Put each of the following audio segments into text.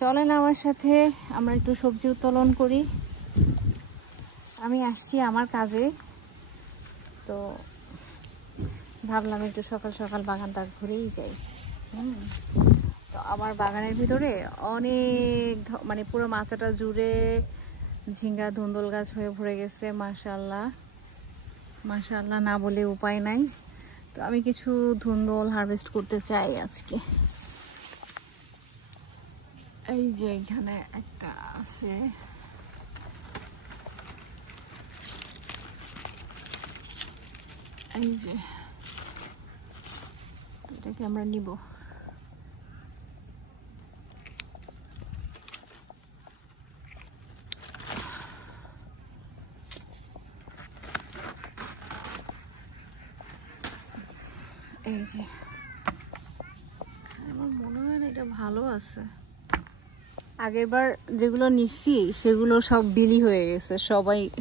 চলেন আমার সাথে আমরা একটু সবজি উত্তোলন করি। আমি আসছি আমার কাজে, তো ভাবলাম একটু সকাল সকাল বাগানটা ঘুরেই যাই। তো আমার বাগানের ভিতরে অনেক মানে পুরো মাচাটা জুড়ে ঝিঙ্গা ধুন্দুল গাছ হয়ে ভরে গেছে। মাশাআল্লাহ মাশাআল্লাহ না বলে উপায় নাই। তো আমি কিছু ধুন্দুল হারভেস্ট করতে চাই আজকে। এই যে এখানে একটা আছে, এই যে এটাকে আমরা নিব। এই যে আমার মনে হয় না এটা ভালো আছে। আগেরবার যেগুলো নিচ্ছি সেগুলো সব বিলি হয়ে গেছে,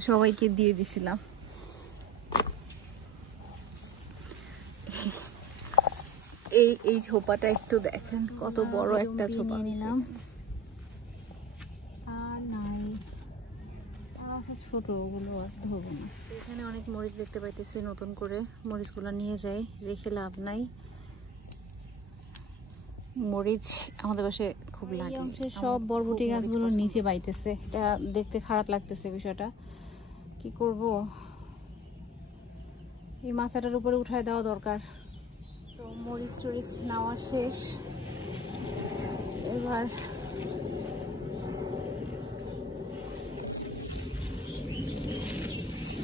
সবাইকে দিয়ে দিছিলাম। এই ঝোপাটা একটু দেখেন কত বড় একটা ঝোপা নিলাম। আর নাই, ছোট ওগুলো আর ধরবো না। এখানে অনেক মরিচ দেখতে পাইতেছি, নতুন করে মরিচগুলো নিয়ে যাই, রেখে লাভ নাই। মরিচ আমাদের বাসায় খুব লাগে। সব বরবটি গাছগুলো নিচে বাইতেছে, এটা দেখতে খারাপ লাগতেছে বিষয়টা। কি করব, এই মাচাটার উপরে উঠায় দেওয়া দরকার। তো মরিচ টরিচ নেওয়া শেষ, এবার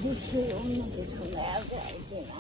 দেখে অন্য কিছু নেওয়া যায় কিনা।